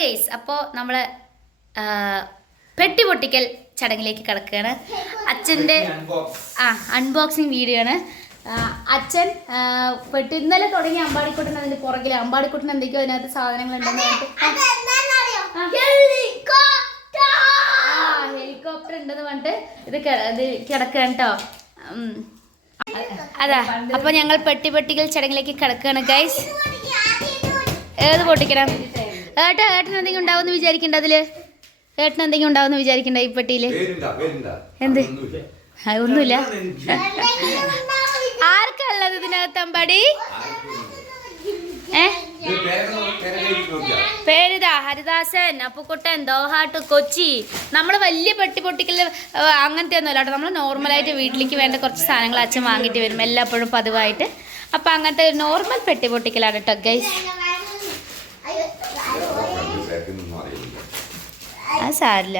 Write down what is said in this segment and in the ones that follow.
Guys അപ്പോൾ നമ്മൾ പെട്ടി പൊട്ടിക്കൽ ചടങ്ങിലേക്ക് കിടക്കുകയാണ്. അച്ഛന്റെ ആ അൺബോക്സിങ് വീഡിയോ ആണ്. അച്ഛൻ പെട്ടി ഇന്നലെ തുടങ്ങി അമ്പാടിക്കുട്ടൻ അതിന്റെ പുറകിൽ അമ്പാടിക്കുട്ടൻ എന്തൊക്കെയോ അതിനകത്ത് സാധനങ്ങൾ ഉണ്ടെന്ന് ഹെലികോപ്റ്റർ ഉണ്ടെന്ന് പറഞ്ഞിട്ട് ഇത് ഇത് കിടക്കുകയാണ് കേട്ടോ ഉം. അതാ അപ്പൊ ഞങ്ങൾ പെട്ടി പെട്ടികൾ ചടങ്ങിലേക്ക് കിടക്കുകയാണ് ഗൈസ് ഏത് പൊട്ടിക്കണം? ഏട്ടാ ഏട്ടൻ എന്തെങ്കിലും ഉണ്ടാവുമെന്ന് വിചാരിക്കണ്ട അതിൽ? ഏട്ടൻ എന്തെങ്കിലും ഉണ്ടാവുമെന്ന് വിചാരിക്കണ്ട ഈ പെട്ടിയിൽ? എന്ത്? ഒന്നുമില്ല. ആർക്കുള്ളത് ഇതിനകത്ത് അമ്പാടി? ഏ? പേരിതാ ഹരിദാസൻ അപ്പുക്കുട്ടൻ ദോഹാട്ട് കൊച്ചി. നമ്മൾ വലിയ പെട്ടി പൊട്ടിക്കൽ അങ്ങനത്തെ ഒന്നുമല്ല കേട്ടോ. നമ്മൾ നോർമലായിട്ട് വീട്ടിലേക്ക് വേണ്ട കുറച്ച് സാധനങ്ങൾ അച്ഛൻ വാങ്ങിയിട്ട് വരും. എല്ലാപ്പോഴും പതിവായിട്ട്. അപ്പം അങ്ങനത്തെ നോർമൽ പെട്ടി പൊട്ടിക്കലാണ് കേട്ടോ ഗൈസ് മിഠായി സാരില്ല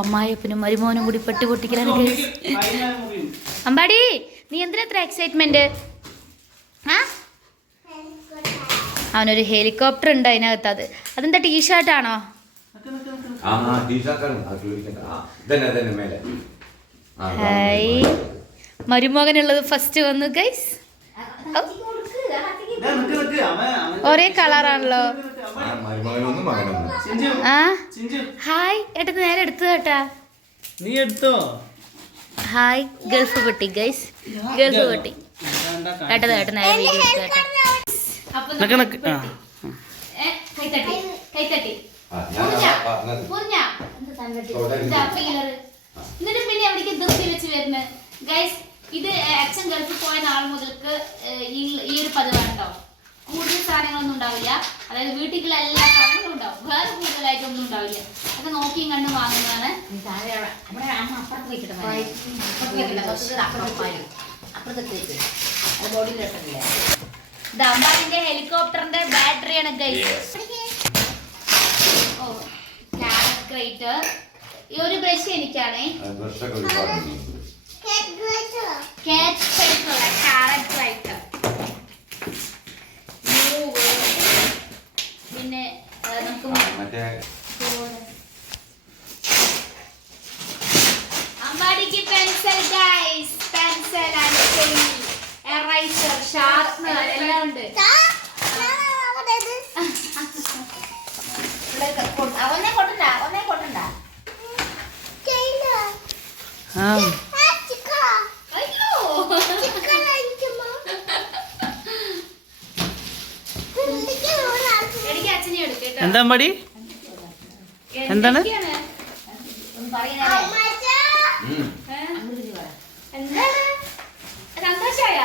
അമ്മായപ്പനും മരുമോനും കൂടി പെട്ടി പൊട്ടിക്കലാണ് അമ്പാടി നീ എന്തിനാ എത്ര എക്സൈറ്റ്മെന്റ് ആ? അവനൊരു ഹെലികോപ്റ്റർ ഉണ്ട് അതിനകത്ത്. അത് അതെന്താ ടീഷർട്ടാണോ ഹായ്. മരുമകനുള്ളത് ഫസ്റ്റ് വന്നു ഗൈസ് ഒരേ കളറാണല്ലോ. ആ, ഹായ്. ഏട്ടൻ നേരെ എടുത്തു കേട്ടാ. നീ എടുത്തോ? ഹായ്. ഗൾഫ് പെട്ടി ഗൈസ് ഗൾഫ് പെട്ടി. ഏട്ടത് ഏട്ടൻ നേരെ വീഡിയോ എടുത്തു കേട്ടാ. അപ്പൊ നക്ക് നക്ക്. ആ. ഏ, കൈത്തട്ടി കൈത്തട്ടി എന്നിട്ട് പിന്നെ വെച്ച് വരുന്നത് ഗൈസ് ഇത് അച്ഛൻ ഗൾഫിൽ പോയ നാൾ മുതൽക്ക് ഏഹ്, ഈ ഈ ഒരു പതിവാണ് കേട്ടോ കൂടുതൽ സാധനങ്ങളൊന്നും ഉണ്ടാവില്ല. അതായത് വീട്ടിലുള്ള എല്ലാ സാധനങ്ങളും ഉണ്ടാവും. വേറെ കൂടുതലായിട്ടൊന്നും ഉണ്ടാവില്ല. അത് നോക്കിയും കണ്ടും വാങ്ങുന്നതാണ്. ഇത് അമ്പാടിന്റെ ഹെലികോപ്റ്ററിന്റെ ബാറ്ററിയാണ് ഗൈസ് ക്യാരറ്റ് ഗ്രേറ്റർ ഈ ഒരു ബ്രഷ് എനിക്കാണേ. ക്യാരറ്റ് ഗ്രേറ്റർ പിന്നെ നമുക്ക് അമ്പാടിക്ക് pencil guys pencil and eraser എല്ലാം ഉണ്ട്. ഒന്നേ കൊട്ടണ്ട ഒന്നേ കൊട്ടണ്ട ആ. എന്താ മടി എന്താണ്? എന്താണ്? സന്തോഷായ?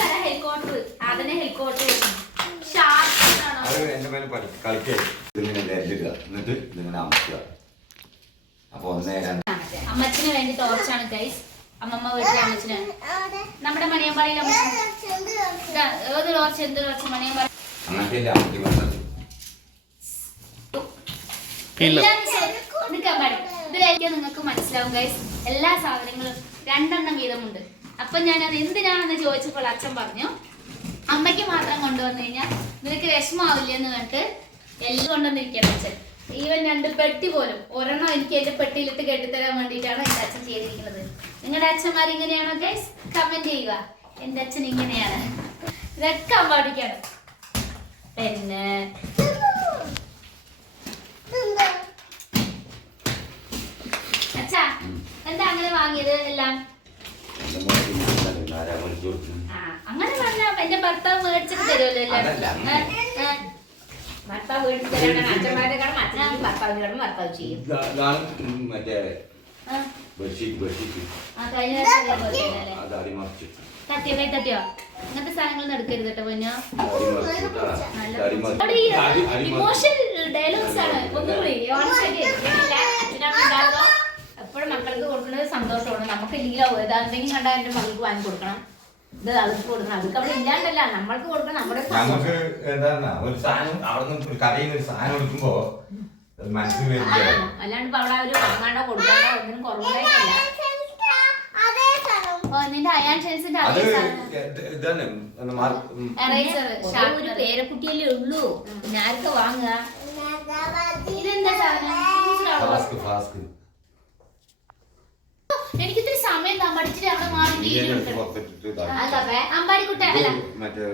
തരാം അതിനെ ഇതിങ്ങനെ ലെല്ലിടുക എന്നിട്ട് ഇതിങ്ങനെ അമർത്തുക അപ്പൊ ഒന്നേ രണ്ട് അമ്മച്ചിന് വേണ്ടി ടോർച്ചാണ് ഗൈസ് അമ്മമ്മ വീട്ടിലെ അമ്മച്ചന് നമ്മുടെ ഏത് ടോർച്ച് എന്ത് ടോർച്ച് അങ്ങനത്തെ വന്നത് നിങ്ങൾക്ക് മനസ്സിലാവും ഗൈസ് എല്ലാ സാധനങ്ങളും രണ്ടെണ്ണം വീതമുണ്ട്. അപ്പൊ ഞാൻ അത് എന്തിനാണെന്ന് ചോദിച്ചപ്പോൾ അച്ഛൻ പറഞ്ഞു അമ്മയ്ക്ക് മാത്രം കൊണ്ടുവന്നു കഴിഞ്ഞാൽ നിനക്ക് വിഷമാവില്ല എന്ന് പറഞ്ഞിട്ട് എല്ലാം കൊണ്ടുവന്നിരിക്കണം അച്ഛൻ. ഈവൻ രണ്ട് പെട്ടി പോലും ഒരെണ്ണം എനിക്ക് എന്റെ പെട്ടിയിലിട്ട് കെട്ടിത്തരാൻ വേണ്ടിയിട്ടാണ് എന്റെ അച്ഛൻ ചെയ്തിരിക്കുന്നത്. നിങ്ങളുടെ അച്ഛന്മാർ ഇങ്ങനെയാണോ ഗൈസ് കമന്റ് ചെയ്യുക. എന്റെ അച്ഛൻ ഇങ്ങനെയാണ്. ഇതൊക്കെ അമ്പാടിക്കാണ് പിന്നെ അച്ഛാ എന്താ അങ്ങനെ വാങ്ങിയത് എല്ലാം എന്റെ മോനെ ഇന്നലെ ആരാ വിളിച്ചു കൊടുക്കുന്നത്? ആ, അങ്ങനെ പറഞ്ഞാ എന്റെ ഭർത്താവ് മേടിച്ചിട്ട് തരുമല്ലോ. ഭർത്താവ് അച്ഛന്മാരുടെ ഭർത്താവിന്റെ ചെയ്യും. മറ്റേ ബെഡ്ഷീറ്റ് ബെഡ്ഷീറ്റ്. തട്ടിയോ തട്ടിയോ? അങ്ങനത്തെ സാധനങ്ങൾ എടുക്കരുത് കേട്ടോ പൊന്നോ. ഇമോഷണൽ ഡയലോഗ്സ് ആണ്. ഒന്നുകൂടി എപ്പോഴും മക്കൾക്ക് കൊടുക്കുന്നത് സന്തോഷമാണ്. നമുക്ക് ഇല്ലെങ്കിലോ ഏതാണ്ടെങ്കിലും കണ്ടാൽ എന്റെ മകൾക്ക് വാങ്ങി കൊടുക്കണം. ഇത് അവർക്ക് കൊടുക്കണം. അവർക്ക് അവിടെ ഇല്ലാണ്ടല്ല. നമ്മൾക്ക് കൊടുക്കണം. നമ്മുടെ ഒരു നമുക്ക് എന്താ ഒരു സാധനം അവിടെ നിന്ന് ഒരു കടയിൽ നിന്ന് ഒരു സാധനം എടുക്കുമ്പോ മനസ്സിൽ അല്ലാണ്ട് ഇപ്പൊ അവിടെ അവർ വാങ്ങാണ്ടോ കൊടുക്കാണ്ടോ ഒന്നിനും കുറവുണ്ടായിട്ടില്ല. ഓ നിന്റെ അയാൻ ഷെൻസിന്റെ അത് അതേ സാധനം. ഇത് ഇതാണ്. ഒന്ന് മാർക്ക് ഉം. എറേസർ ഒരേ ഒരു പേരക്കുട്ടിയല്ലേ ഉള്ളൂ. പിന്നെ ആർക്ക് വാങ്ങുക? ഇതെന്താ സാധനം? മനസ്സിലാവോ? ഫ്ലാസ്ക് ഫ്ലാസ്ക് എനിക്ക് ഇത്തിരി സമയം താ പഠിച്ചിട്ട് അവിടെ മാറി അമ്പാടിക്കുട്ട അല്ല. മറ്റേ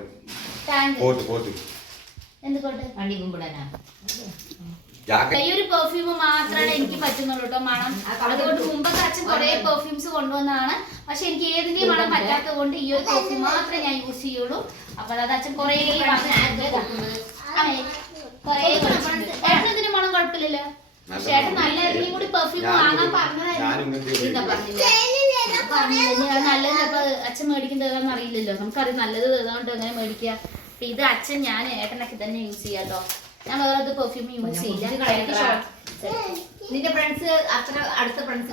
എന്തുകൊണ്ട് വണ്ടി കുമ്പിടാനാ. ഒരു പെർഫ്യൂം മാത്രമാണ് എനിക്ക് പറ്റുന്നുള്ളൂ കേട്ടോ മണം. അതുകൊണ്ട് മുമ്പൊക്കെ അച്ഛൻ കുറെ പെർഫ്യൂംസ് കൊണ്ടുവന്നാണ് പക്ഷെ എനിക്ക് ഏതിന്റെയും മണം പറ്റാത്തത് കൊണ്ട് ഈ ഒരു പെർഫ്യൂം മാത്രമേ ഞാൻ യൂസ് ചെയ്യുള്ളൂ. അപ്പൊ അത് അച്ഛൻ കുറെ ഇതിന് മണം കുഴപ്പമില്ലല്ലോ. ചേട്ടൻ നല്ല കൂടി പെർഫ്യൂം വാങ്ങാൻ പറഞ്ഞതായിരുന്നു പറഞ്ഞില്ല? ഞാൻ നല്ലത് ചിലപ്പോ അച്ഛൻ മേടിക്കുന്നത് ഏതാണെന്ന് അറിയില്ലല്ലോ. നമുക്കറിയാം നല്ലത് ഏതാണ്ട് അങ്ങനെ മേടിക്കുക. അപ്പൊ ഇത് അച്ഛൻ ഞാൻ ഏട്ടനൊക്കെ തന്നെ യൂസ് ചെയ്യാട്ടോ ഞാൻ വേറെ പെർഫ്യൂം യൂസ് ചെയ്യില്ല. നിന്റെ ഫ്രണ്ട്സ് അത്ര അടുത്ത ഫ്രണ്ട്സ്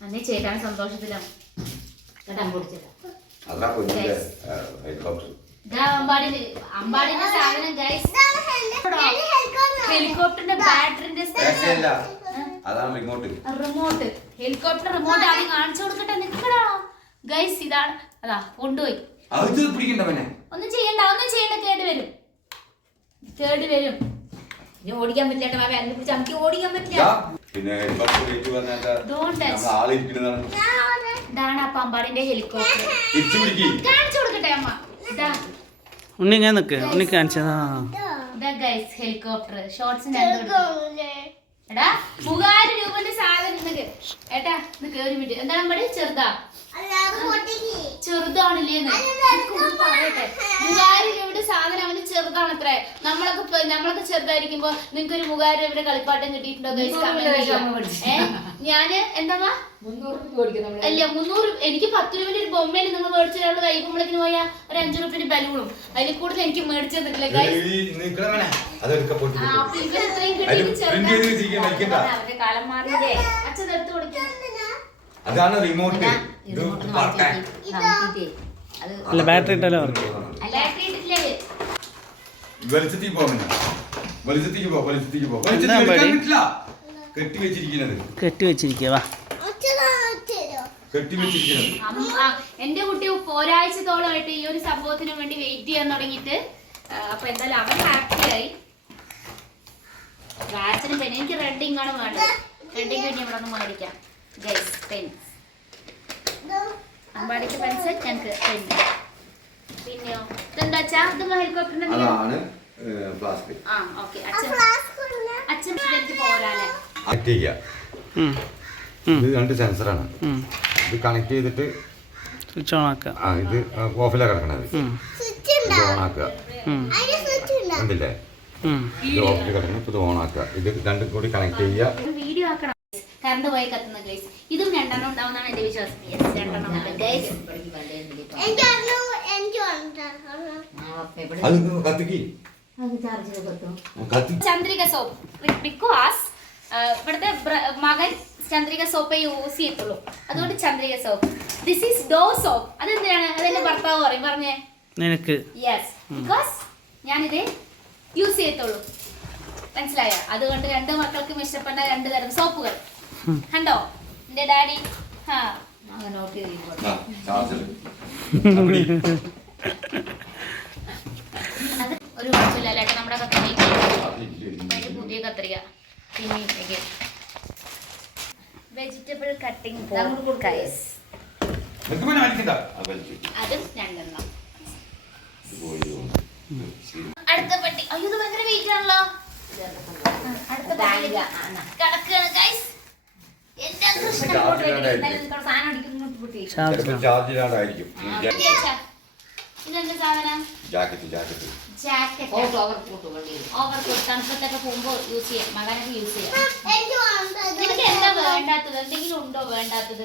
അന്നേ ചേട്ടാൻ സന്തോഷത്തിലാണ് കേട്ടാ അമ്പാടിന്റെ സാധനം ഹെലികോപ്റ്ററിന്റെ ബാറ്ററിന്റെ അതാണ് റിമോട്ട് റിമോട്ട്. ഹെലികോപ്റ്റർ റിമോട്ട് ആദ്യം കാണിച്ചു കൊടുക്കട്ടെ. നിക്കടാ ഗൈസ് ഇതാണ്. അതാ കൊണ്ടുപോയി. അത് പിടിക്കണ്ട പിന്നെ ഒന്നും ചെയ്യണ്ട ഒന്നും ചെയ്യണ്ട. കേട് വരും. കേട് വരും. ഇനി ഓടിക്കാൻ പറ്റില്ല മാമ. എന്നെ പിടിച്ച് നമുക്ക് ഓടിക്കാൻ പറ്റില്ല. പിന്നെ ഹെലികോപ്റ്റർ കയറ്റി വന്നിട്ട് Don't touch. നമ്മൾ ആളിരിക്കുന്നതാണ് ഇതാണ് ആ പമ്പാടിന്റെ ഹെലികോപ്റ്റർ. തിരിച്ചു പിടിക്കി. കാണിച്ചു കൊടുക്കട്ടെ അമ്മ. ഇതാ. ഉണ്ണി ഇങ്ങനെ നിൽക്ക് ഉണ്ണി കാണിച്ചതാ ഇതാ ഗൈസ് ഹെലികോപ്റ്റർ. ഷോർട്സിന് എടാ മൂവായിരം രൂപന്റെ സാധനം നിനക്ക്. ഏട്ടാ നിനക്ക് ഒരു മിനിറ്റ് എന്താ അമ്പാടി ചെറുതാ? ചെറുതാണില്ലേ പറയട്ടെ. മൂവായിരം സാധനം അവന് ചെറുതാണത്രേ നമ്മളൊക്കെ നമ്മളൊക്കെ ചെറുതായിരിക്കുമ്പോ നിങ്ങക്ക് ഒരു മൂവായിരം രൂപയുടെ കളിപ്പാട്ടം കിട്ടിയിട്ടുണ്ടോ ഞാൻ എന്താ അല്ല മുന്നൂറ് എനിക്ക് പത്ത് രൂപയുടെ ഒരു ബൊമ്മയിൽ നിങ്ങൾ മേടിച്ച ഒരാൾ കഴിക്കുമ്പോഴേക്കിന് പോയാ ഒരു അഞ്ചു രൂപയുടെ ബലൂണും അതിൽ കൂടുതൽ എനിക്ക് മേടിച്ചു തന്നിട്ടില്ല അവരുടെ കാലം മാറിയതേ അച്ഛൻ എടുത്ത് കൊടുക്കും അതാണ് റിമോട്ട് അല്ല ബാറ്ററി ഇട്ടിട്ടില്ലേ വെളിച്ചത്തേക്ക് പോകാൻ വെളിച്ചത്തേക്ക് പോ വെളിച്ചത്തേക്ക് പോ പറ്റില്ല. കെട്ടി വെച്ചിരിക്കുന്നത് കെട്ടി വെച്ചിരിക്കുക കെട്ടി വെച്ചിരിക്കുന്നത് എന്റെ കുട്ടി ഒരാഴ്ചത്തോളമായിട്ട് ഈ ഒരു സംഭവത്തിന് വേണ്ടി വെയിറ്റ് ചെയ്യാൻ തുടങ്ങിയിട്ട് ആ, അപ്പൊ എന്തായാലും അവൻ ഹാപ്പിയായി വാച്ചിന് പെൻ എനിക്ക് റെഡിങ് ആണ് വേണ്ടത്. റെഡിങ് വേണ്ടി ഇവിടെ ഒന്ന് മേടിക്കാം. ഗൈസ് പെൻസ് അമ്പാടിക്ക് പെൻസ് ഞങ്ങൾക്ക് പെൻ പിന്നെയോ? ഇതെന്താ വെച്ചാ ഇത് ഹെലികോപ്റ്ററിന്റെ അതാണ് പ്ലാസ്റ്റിക് ആ ഓക്കെ അച്ഛൻ അച്ഛൻ പോരാല്ലേ? കണക്ട് ചെയ്യുക. ഇത് രണ്ട് സെൻസറാണ് ഇത് കണക്ട് ചെയ്തിട്ട് സ്വിച്ച് ഓൺ ആക്കുക ആ ഇത് ഓഫിലാണ് കിടക്കണത്. ഇത് ഓൺ ആക്കുക ഉം. കണ്ടില്ലേ? ഉം. ഇത് ഓഫിൽ കിടക്കണം ഇത് ഓൺ ആക്കുക ഇത് രണ്ടും കൂടി കണക്ട് ചെയ്യുക വീഡിയോ ആക്കണം കറണ്ട് പോയി കത്തുന്ന ഗൈസ് ഇതും രണ്ടെണ്ണം ഉണ്ടാവുന്നതാണ് എന്റെ വിശ്വാസം. രണ്ടെണ്ണം അത് കത്തിക്ക്. ചന്ദ്രിക സോപ്പ് ബിക്കോസ് ഇവിടുത്തെ മകൻ ചന്ദ്രിക സോപ്പേ യൂസ് ചെയ്യത്തുള്ളൂ. അതുകൊണ്ട് Chandrika soap this is Dove soap അതെന്തിനാണ്? അതെന്റെ ഭർത്താവ് പറയും. പറഞ്ഞേ. നിനക്ക്. യെസ് ബിക്കോസ് ഞാനിത് യൂസ് ചെയ്യത്തുള്ളൂ. മനസ്സിലായോ? അതുകൊണ്ട് രണ്ട് മക്കൾക്കും ഇഷ്ടപ്പെട്ട രണ്ട് തരം സോപ്പുകൾ കണ്ടോ? എന്റെ ഡാഡി. ചെയ്ത് ചാർജർ അത് ഒരു കുഴപ്പമില്ല അല്ലേ നമ്മുടെ കത്രിക അതിന്റെ പുതിയ കത്രിക. പിന്നെ വെജിറ്റബിൾ കട്ടിംഗ് അതും രണ്ടെണ്ണം. അടുത്ത പെട്ടി. അയ്യോ ഇത് ഭയങ്കര വെയിറ്റ് ആണല്ലോ. അടുത്ത പെട്ടി കിടക്കുകയാണ് ഗൈസ് ഇതെന്താ സാധനം? Jacket jacket. Jacket. Over coat കൂട്ടു വണ്ടി ഓവർ തണുപ്പത്തൊക്കെ പോകുമ്പോ യൂസ് ചെയ്യാം. മകനൊക്കെ യൂസ് ചെയ്യാം. വേണ്ടാത്തത് എന്തെങ്കിലും ഉണ്ടോ വേണ്ടാത്തത്?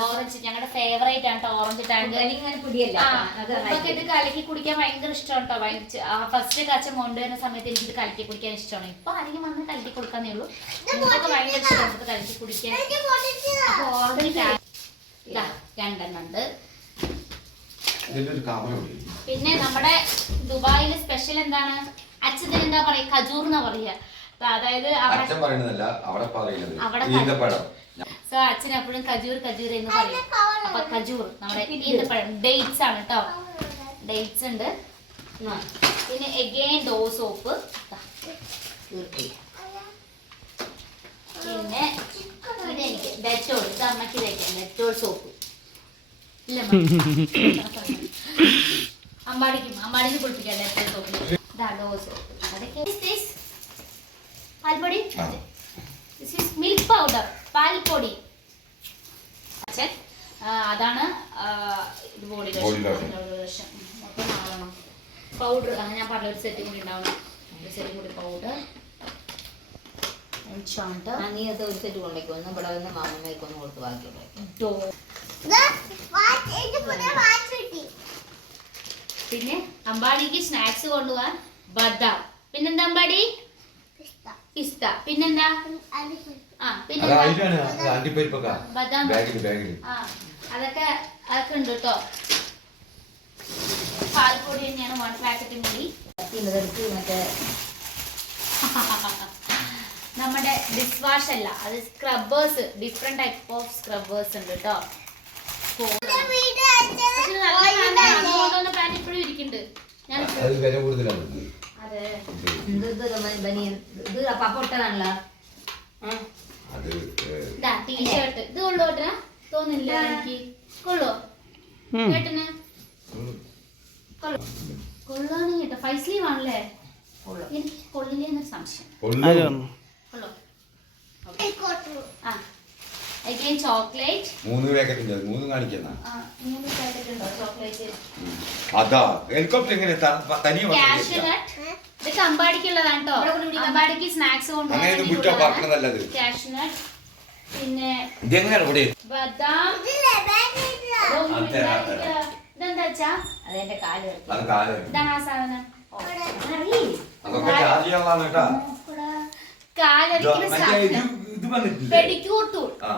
ഓറഞ്ച്. ഞങ്ങളുടെ ഫേവറേറ്റ് ആണ് ഓറഞ്ച് ടാങ്ക്. ഇങ്ങനെ പിടിയല്ല. അത് നമുക്ക് ഇത് കലക്കി കുടിക്കാൻ ഭയങ്കര ഇഷ്ടമാണ് കേട്ടോ ഫസ്റ്റ് കച്ച കൊണ്ടുവരുന്ന സമയത്ത് എനിക്ക് ഇത് കലക്കി കുടിക്കാൻ ഇഷ്ടമാണ് ഇപ്പൊ ആരെങ്കിലും വന്ന് കലക്കി കൊടുക്കാന്നേ ഉള്ളൂ. ഭയങ്കര ഇഷ്ടമാണ് കലക്കി കുടിക്കാൻ. അപ്പൊ ഓറഞ്ച് ടാങ്ക്. ഇതാ രണ്ടെണ്ണം ഉണ്ട് പിന്നെ നമ്മുടെ ദുബായിലെ സ്പെഷ്യൽ എന്താണ്? അച്ഛൻ എന്താ പറയാ? ഖജൂർ എന്നാ പറയാ. അതായത് അച്ഛൻ പറയുന്നതല്ല അവിടെ പറയുന്നത് ഈന്തപ്പഴം. സോ അച്ഛൻ എപ്പോഴും കജൂർ കജൂർ എന്ന് പറയും. അപ്പൊ കജൂർ നമ്മുടെ ഈന്തപ്പഴം. ഡേറ്റ്സ് ആണ് കേട്ടോ ഡേറ്റ്സ് ഉണ്ട്. പിന്നെ എഗെയിൻ ഡോ സോപ്പ്. പിന്നെ ഇത് എനിക്ക് ഡെറ്റോൾ ഇത് അമ്മയ്ക്ക് തയ്ക്കാം. ഡെറ്റോൾ സോപ്പ് ഇല്ല അമ്മ. അമ്പാടിക്കും അമ്പാടിക്ക് കുളിപ്പിക്കാം ഡെറ്റോൾ സോപ്പ് ഇതാ ഡോ സോപ്പ്. അതൊക്കെ പാൽപ്പൊടി? ദിസ് ഈസ് മിൽക്ക് പൗഡർ പാൽപ്പൊടി. അച്ഛൻ അതാണ് ബോഡി ലോഷൻ മൊത്തം നാളണം പൗഡർ ഞാൻ പറഞ്ഞ ഒരു സെറ്റ് കൂടി ഉണ്ടാവണം. ഒരു സെറ്റ് കൂടി പൗഡർ ചാണ്ട്. നീ അത് ഒരു സെറ്റ് കൊണ്ടേക്ക് ഒന്ന് ഇവിടെ വന്ന് മാമമ്മയ്ക്ക് ഒന്ന് കൊടുത്ത് ബാക്കിയുള്ളത് പിന്നെ അമ്പാടിക്ക് സ്നാക്സ് കൊണ്ടുപോകാൻ ബദാം. പിന്നെന്താ അമ്പാടി? പിസ്ത. പിന്നെന്താ? ആ പിന്നെ ബദാം. ആ അതൊക്കെ അതൊക്കെ ഉണ്ട് കേട്ടോ പാൽപ്പൊടി തന്നെയാണ് വൺ പാക്കറ്റ് കൂടി. മറ്റേ നമ്മുടെ ഡിഷ് വാഷ് അല്ല അത് scrubbers different type of scrubbers ഉണ്ട് കേട്ടോ പാൻ ഇപ്പോഴും ഇരിക്കുന്നുണ്ട്. ഞാൻ ടീഷർട്ട്. ഇത് കൊള്ളു കേട്ടാ തോന്നില്ല എനിക്ക്. കൊള്ളോ? ഉം. കൊള്ളാണ് കേട്ടോ. ഫൈവ് സ്ലീവ് ആണല്ലേ? എനിക്ക് കൊള്ളില്ലേ എന്നൊരു സംശയം. കൊള്ളും. ആ. അഗൈൻ ചോക്ലേറ്റ് മൂന്ന് പാക്കറ്റ് ഉണ്ട്. മൂന്ന് കാണിക്കുന്ന. അതാ. ഹെലികോപ്റ്റർ എങ്ങനെ ത- തനിയെ നട്ട് ഇതൊക്കെ അമ്പാടിക്കുള്ളതാണ് കേട്ടോ അമ്പാടിക്ക് സ്നാക്സ് അങ്ങനെ ഒന്നും കുറ്റം പറക്കണതല്ലത് ക്യാഷ് നട്ട് പിന്നെ ബദാം. ഇതെന്താ വെച്ചാ അതെന്റെ കാൽ അത് കാൽ ഇതാണ് ആ സാധനം. പെഡിക്യൂർ ടൂൾ ആ.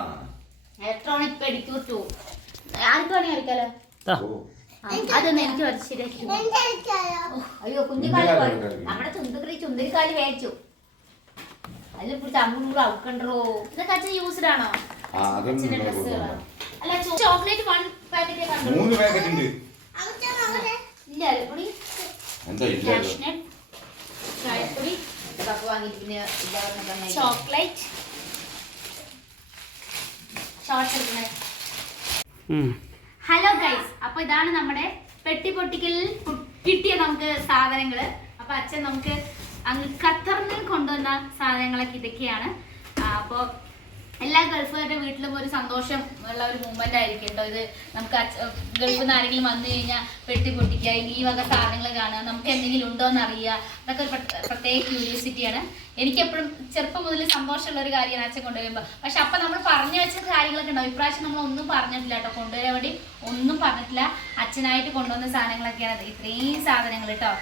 ഇലക്ട്രോണിക് പെഡിക്യൂർ ടൂൾ ആർക്ക് വേണമെങ്കിൽ കളിക്കാലോ? ദാ. ഓ. ആ, അതൊന്ന് എനിക്ക് വരച്ച് അയ്യോ കുഞ്ഞിക്കാൽ. നമ്മുടെ ചുന്തുകളി ചുന്തിരിക്കാൽ മേടിച്ചു. അതിൽ പിടിച്ച് അമ്മൂടെ അവക്കണ്ടോ ഇതൊക്കെ അച്ഛൻ യൂസ്ഡ് ആണോ. അല്ല ചോക്ലേറ്റ് വൺ പാക്കറ്റ് മൂന്ന് പാക്കറ്റ് ഉണ്ട്. ഇല്ല അരിപ്പൊടി. എന്താ ഇല്ല ചായപ്പൊടി. പപ്പ വാങ്ങിയിട്ട് പിന്നെ ചോക്ലേറ്റ് ഷോർട്സ് എടുക്കണേ. ഹലോ ഗൈസ് അപ്പൊ ഇതാണ് നമ്മുടെ പെട്ടി പൊട്ടിക്കലിൽ കിട്ടിയ നമുക്ക് സാധനങ്ങൾ. അപ്പൊ അച്ഛൻ നമുക്ക് അങ്ങ് ഖത്തറിൽ കൊണ്ടുവന്ന സാധനങ്ങളൊക്കെ ഇതൊക്കെയാണ്. ആ, അപ്പൊ എല്ലാ ഗൾഫുകാരുടെ വീട്ടിലും ഒരു സന്തോഷം ഉള്ള ഒരു മൂമെന്റ് ആയിരിക്കും കേട്ടോ ഇത്. നമുക്ക് ഗൾഫിൽ നിന്ന് ആരെങ്കിലും വന്നു കഴിഞ്ഞാൽ പെട്ടി പൊട്ടിക്കുക ഈ വക സാധനങ്ങൾ കാണുക നമുക്ക് എന്തെങ്കിലും ഉണ്ടോ എന്ന് അറിയുക. അതൊക്കെ ഒരു പ്ര- പ്രത്യേക ക്യൂരിയോസിറ്റിയാണ് എനിക്ക് എപ്പോഴും ചെറുപ്പം മുതൽ സന്തോഷമുള്ള ഒരു കാര്യമാണ് അച്ഛൻ കൊണ്ടുവരുമ്പോൾ പക്ഷെ അപ്പൊ നമ്മൾ പറഞ്ഞു വെച്ച കാര്യങ്ങളൊക്കെ ഉണ്ടാവും. ഇപ്രാവശ്യം നമ്മൾ ഒന്നും പറഞ്ഞിട്ടില്ല കേട്ടോ. കൊണ്ടുവരാൻ വേണ്ടി ഒന്നും പറഞ്ഞിട്ടില്ല. അച്ഛനായിട്ട് കൊണ്ടുവന്ന സാധനങ്ങളൊക്കെയാണ് ഇത്. ഇത്രയും സാധനങ്ങൾ കേട്ടോ.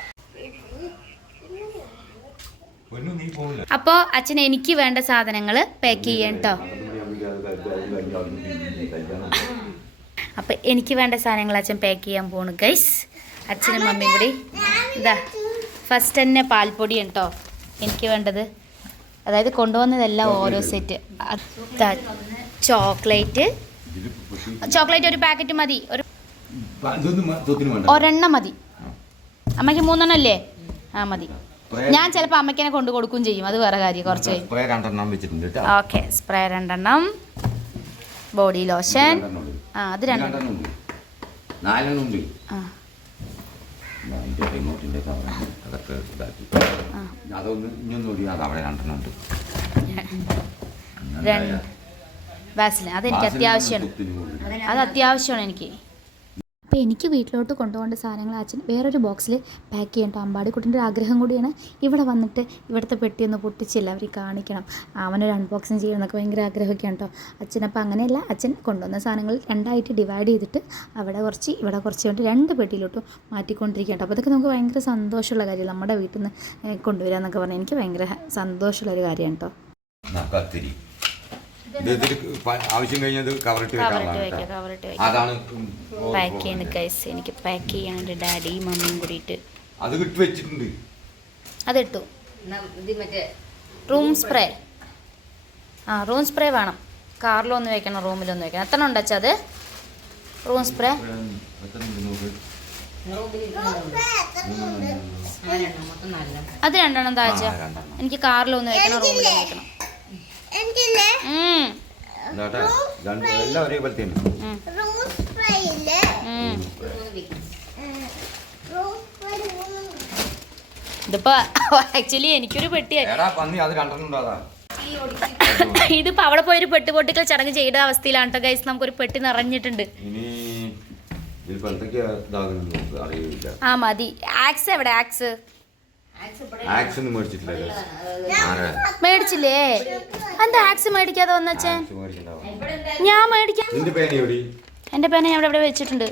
അപ്പോൾ അച്ഛൻ എനിക്ക് വേണ്ട സാധനങ്ങൾ പാക്ക് ചെയ്യാൻ കേട്ടോ അപ്പോൾ എനിക്ക് വേണ്ട സാധനങ്ങൾ അച്ഛൻ പാക്ക് ചെയ്യാൻ പോണു ഗൈസ് അച്ഛനും മമ്മിയും കൂടി. ഇതാ ഫസ്റ്റ് തന്നെ പാൽപ്പൊടി കേട്ടോ എനിക്ക് വേണ്ടത്. അതായത് കൊണ്ടുവന്നതെല്ലാം ഓരോ സെറ്റ് ചോക്ലേറ്റ്. ചോക്ലേറ്റ് ഒരു പാക്കറ്റ് മതി. ഒരു ഒരെണ്ണം മതി. അമ്മയ്ക്ക് മൂന്നെണ്ണം അല്ലേ? ആ മതി. ഞാൻ ചിലപ്പോൾ അമ്മയ്ക്കനെ കൊണ്ടു കൊടുക്കുകയും ചെയ്യും. അത് വേറെ കാര്യം കുറച്ച് സ്പ്രേ രണ്ടെണ്ണം വെച്ചിട്ടുണ്ട് ഓക്കെ സ്പ്രേ രണ്ടെണ്ണം. Body lotion. ആ അത് രണ്ടെണ്ണം. നാലെണ്ണം ആ. കവർ അതൊക്കെ ഇതാക്കി. അതൊന്ന് ഇനിയൊന്നും വാസലിൻ അതെനിക്ക് അത്യാവശ്യമാണ് അത് അത്യാവശ്യമാണ് എനിക്ക്. അപ്പോൾ എനിക്ക് വീട്ടിലോട്ട് കൊണ്ടുപോകേണ്ട സാധനങ്ങൾ അച്ഛൻ വേറൊരു ബോക്സിൽ പാക്ക് ചെയ്യണം. കേട്ടോ അമ്പാടിക്കുട്ടിന്റെ ആഗ്രഹം കൂടിയാണ് ഇവിടെ വന്നിട്ട് ഇവിടുത്തെ പെട്ടി ഒന്ന് പൊട്ടിച്ച് എല്ലാവരും കാണിക്കണം. അവനൊരു അൺബോക്സിങ് ചെയ്യണമെന്നൊക്കെ ഭയങ്കര ആഗ്രഹമൊക്കെയാണ് കേട്ടോ. അച്ഛനപ്പോൾ അങ്ങനെയല്ല അച്ഛൻ കൊണ്ടുവന്ന സാധനങ്ങൾ രണ്ടായിട്ട് ഡിവൈഡ് ചെയ്തിട്ട് അവിടെ കുറച്ച് ഇവിടെ കുറച്ച് കൊണ്ട് രണ്ട് പെട്ടിയിലോട്ട് മാറ്റിക്കൊണ്ടിരിക്കുക കേട്ടോ. അപ്പോൾ അതൊക്കെ നമുക്ക് ഭയങ്കര സന്തോഷമുള്ള കാര്യമാണ്. നമ്മുടെ വീട്ടിൽ നിന്ന് കൊണ്ടുവരിക എന്നൊക്കെ പറഞ്ഞാൽ എനിക്ക് ഭയങ്കര സന്തോഷമുള്ള ഒരു കാര്യമാണ് കേട്ടോ. ആവശ്യം കഴിഞ്ഞത് കവറിട്ട് അതാണ് പാക്ക് ചെയ്യുന്ന ഗൈസ് എനിക്ക് പാക്ക് ചെയ്യാനുണ്ട്. ഡാഡി മമ്മിയും കൂടിയിട്ട്. അത് ഇട്ട് വെച്ചിട്ടുണ്ട്. അതിട്ടു. റൂം സ്പ്രേ ആ റൂം സ്പ്രേ വേണം. കാറിലൊന്ന് വെക്കണം റൂമിലൊന്ന് വെക്കണം. എത്ര ഉണ്ട് അച്ഛാ അത്? റൂം സ്പ്രേ അത് രണ്ടെണ്ണം താഴ്ച. എനിക്ക് കാറിലൊന്ന് വെക്കണം റൂമിലൊന്ന് വെക്കണം. എല്ലാം ഒരേപോലെ ഇതിപ്പോ ആക്ച്വലി എനിക്കൊരു പെട്ടിയായി ഇതിപ്പോ അവിടെ പോയി ഒരു പെട്ടി പൊട്ടിക്കൽ ചടങ്ങ് ചെയ്ത അവസ്ഥയിലാണ് കേട്ടോ ഗൈസ് നമുക്കൊരു പെട്ടി നിറഞ്ഞിട്ടുണ്ട്. ആ മതി. ആക്സ് എവിടെ? ആക്സ് ആക്സ് ഇവിടെ ആക്ഷൻ മേടിച്ചിട്ടില്ല മേടിച്ചില്ലേ? എന്താ ആക്സ് മേടിക്കാതെ വന്നച്ചേ ആക്ഷൻ മേടിച്ചിട്ടുണ്ടാവും. ഇവിടെ എന്താ ഞാൻ മേടിക്കാം. എന്റെ പേന എവിടെ? എന്റെ പേന ഞാൻ ഇവിടെ വെച്ചിട്ടുണ്ട്.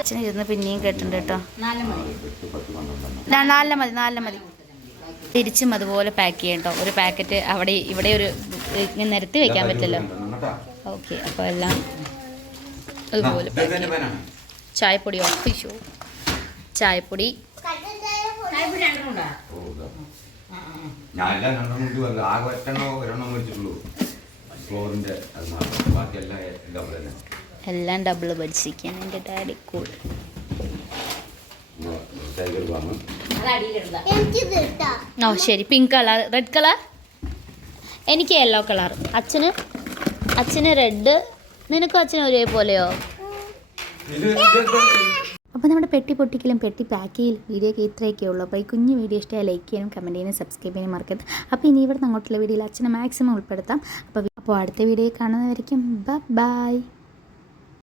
അച്ഛൻ ഇരുന്ന് പിന്നെയും കേട്ടിട്ടുണ്ട് കേട്ടോ. നാലിന് മതി. നാലിന് മതി തിരിച്ചും അതുപോലെ പാക്ക് ചെയ്യട്ടോ ഒരു പാക്കറ്റ് അവിടെ ഇവിടെ ഒരു നിരത്തി വെക്കാൻ പറ്റില്ല ഓക്കെ അപ്പോൾ എല്ലാം അതുപോലെ ചായപ്പൊടിയോ അയ്യോ ചായപ്പൊടി. എല്ലാം ഡബിൾ പഠിച്ചിരിക്കുകയാണ് എന്റെ ഡാഡി കൂൾ ഓ ശരി. പിങ്ക് കളർ റെഡ് കളർ എനിക്ക് യെല്ലോ കളർ അച്ഛന് അച്ഛന് റെഡ് നിനക്കും അച്ഛനും ഒരേപോലെയോ? അപ്പോൾ നമ്മുടെ പെട്ടി പൊട്ടിക്കലും പെട്ടി പാക്ക് ചെയ്യലും വീഡിയോ ഒക്കെ ഇത്രയൊക്കെ ഉള്ളൂ. അപ്പോൾ ഈ കുഞ്ഞ് വീഡിയോ ഇഷ്ടമായി ലൈക്ക് ചെയ്യാനും കമന്റ് ചെയ്യാനും സബ്സ്ക്രൈബ് ചെയ്യാനും മറക്കരുത്. അപ്പോൾ ഇനി ഇവിടെ അങ്ങോട്ടുള്ള വീഡിയോയിൽ അച്ഛനെ മാക്സിമം ഉൾപ്പെടുത്താം. അപ്പോൾ അപ്പോൾ അടുത്ത വീഡിയോ കാണുന്നതായിരിക്കും ബൈ